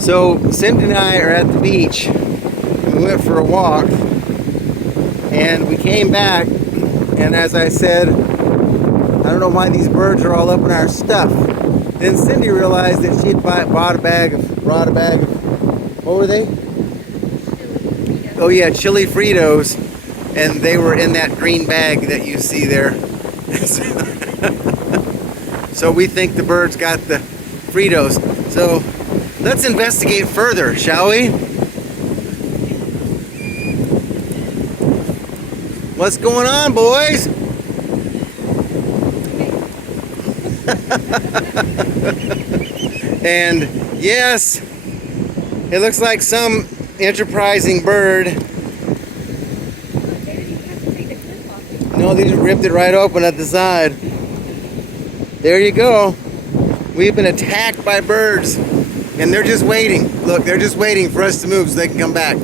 So Cindy and I are at the beach. We went for a walk, and we came back, and as I said, I don't know why these birds are all up in our stuff. Then Cindy realized that she had brought a bag of, what were they? Oh yeah, chili Fritos, and they were in that green bag that you see there. So we think the birds got the Fritos. So let's investigate further, shall we? What's going on, boys? And yes, it looks like some enterprising bird. No, they just ripped it right open at the side. There you go. We've been attacked by birds, and they're just waiting. Look, they're just waiting for us to move so they can come back.